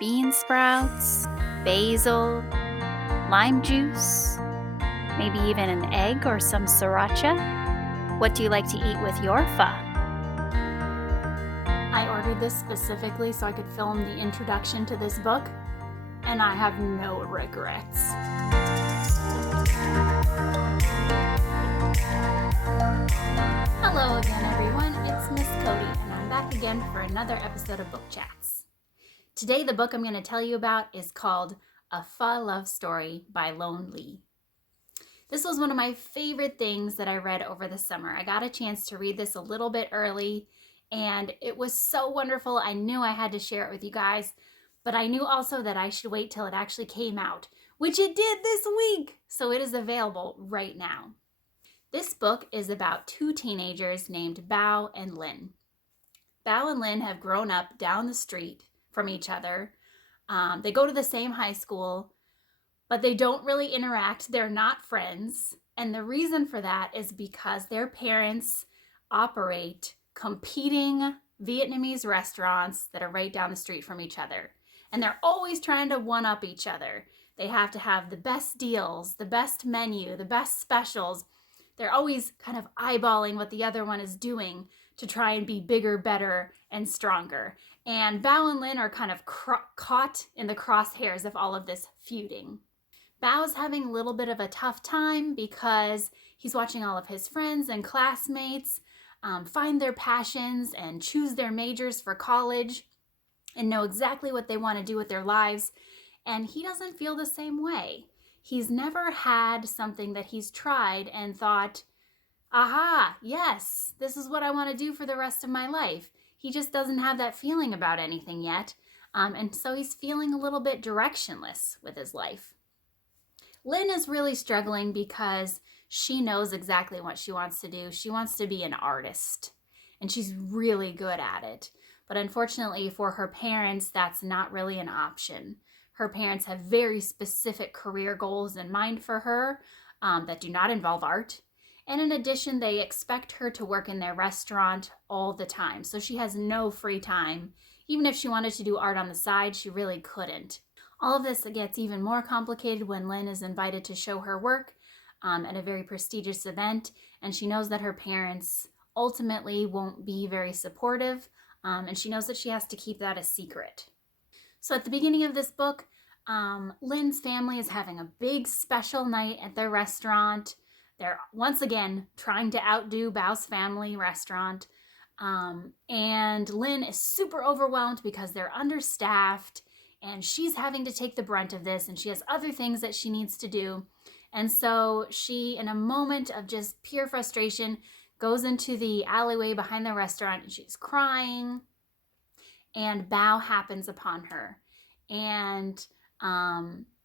bean sprouts, basil, lime juice, maybe even an egg or some sriracha? What do you like to eat with your pho? I ordered this specifically so I could film the introduction to this book, and I have no regrets. Hello again, everyone. It's Miss Cote, and I'm back again for another episode of Book Chats. Today, the book I'm going to tell you about is called A Pho Love Story by Lone Lee. This was one of my favorite things that I read over the summer. I got a chance to read this a little bit early, and it was so wonderful. I knew I had to share it with you guys, but I knew also that I should wait till it actually came out, which it did this week, so it is available right now. This book is about two teenagers named Bao and Lin. Bao and Lin have grown up down the street from each other. They go to the same high school, but they don't really interact. They're not friends. And the reason for that is because their parents operate competing Vietnamese restaurants that are right down the street from each other. And they're always trying to one-up each other. They have to have the best deals, the best menu, the best specials. They're always kind of eyeballing what the other one is doing to try and be bigger, better, and stronger. And Bao and Lin are kind of caught in the crosshairs of all of this feuding. Bao's having a little bit of a tough time because he's watching all of his friends and classmates find their passions and choose their majors for college and know exactly what they want to do with their lives. And he doesn't feel the same way. He's never had something that he's tried and thought, aha, yes, this is what I want to do for the rest of my life. He just doesn't have that feeling about anything yet. And so he's feeling a little bit directionless with his life. Lin is really struggling because she knows exactly what she wants to do. She wants to be an artist, and she's really good at it. But unfortunately for her parents, that's not really an option. Her parents have very specific career goals in mind for her that do not involve art. And in addition, they expect her to work in their restaurant all the time. So she has no free time. Even if she wanted to do art on the side, she really couldn't. All of this gets even more complicated when Lin is invited to show her work at a very prestigious event. And she knows that her parents ultimately won't be very supportive. And she knows that she has to keep that a secret. So at the beginning of this book, Lin's family is having a big special night at their restaurant. They're once again trying to outdo Bao's family restaurant. And Lin is super overwhelmed because they're understaffed and she's having to take the brunt of this and she has other things that she needs to do. And so she, in a moment of just pure frustration, goes into the alleyway behind the restaurant and she's crying. And Bao happens upon her. And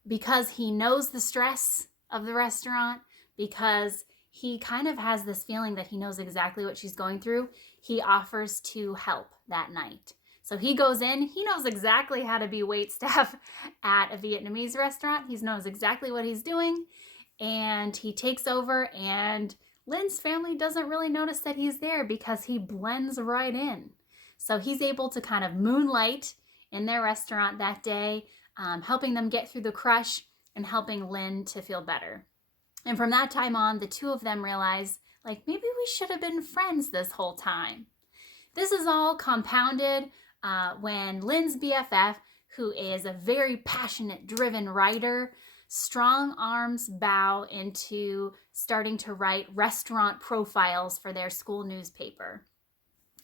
because he knows the stress of the restaurant, because he kind of has this feeling that he knows exactly what she's going through, he offers to help that night. So he goes in, he knows exactly how to be waitstaff at a Vietnamese restaurant. He knows exactly what he's doing. And he takes over, and Lin's family doesn't really notice that he's there because he blends right in. So he's able to kind of moonlight in their restaurant that day, helping them get through the crush and helping Lin to feel better. And from that time on, the two of them realize, maybe we should have been friends this whole time. This is all compounded when Lin's BFF, who is a very passionate, driven writer, strong arms Bao into starting to write restaurant profiles for their school newspaper.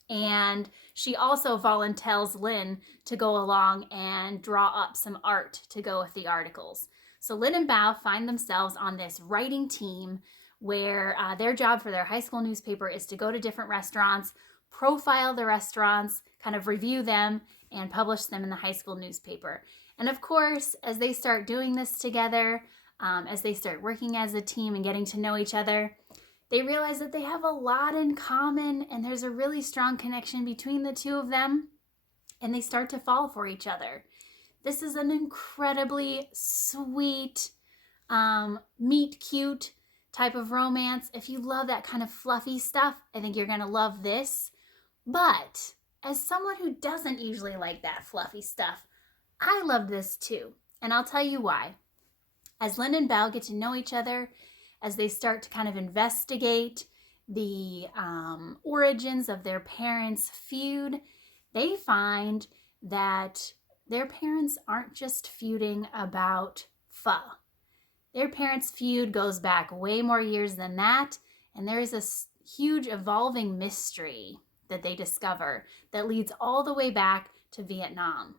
And she also volunteers Lin to go along and draw up some art to go with the articles. So Lin and Bao find themselves on this writing team where their job for their high school newspaper is to go to different restaurants, profile the restaurants, kind of review them, and publish them in the high school newspaper. And of course, as they start doing this together, as they start working as a team and getting to know each other, they realize that they have a lot in common and there's a really strong connection between the two of them, and they start to fall for each other. This is an incredibly sweet, meet cute type of romance. If you love that kind of fluffy stuff, I think you're going to love this. But as someone who doesn't usually like that fluffy stuff, I loved this too, and I'll tell you why. As Lynn and Belle get to know each other, as they start to kind of investigate the origins of their parents' feud, they find that their parents aren't just feuding about pho. Their parents' feud goes back way more years than that, and there is a huge evolving mystery that they discover that leads all the way back to Vietnam.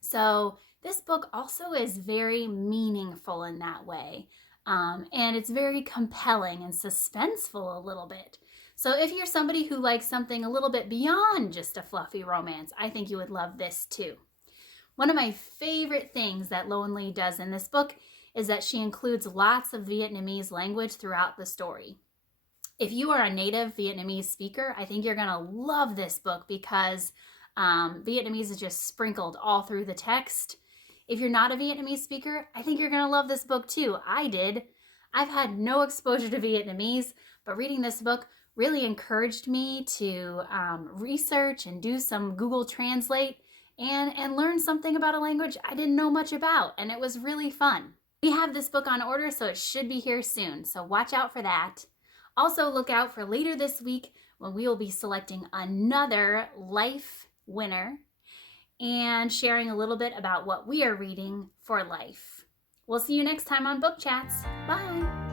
So this book also is very meaningful in that way. And it's very compelling and suspenseful a little bit. So if you're somebody who likes something a little bit beyond just a fluffy romance, I think you would love this too. One of my favorite things that Loan Lee does in this book is that she includes lots of Vietnamese language throughout the story. If you are a native Vietnamese speaker, I think you're going to love this book because Vietnamese is just sprinkled all through the text. If you're not a Vietnamese speaker, I think you're going to love this book too. I did. I've had no exposure to Vietnamese, but reading this book really encouraged me to research and do some Google Translate and learn something about a language I didn't know much about, and it was really fun. We have this book on order, so it should be here soon, so watch out for that. Also, look out for later this week when we will be selecting another life winner and sharing a little bit about what we are reading for life. We'll see you next time on Book Chats. Bye!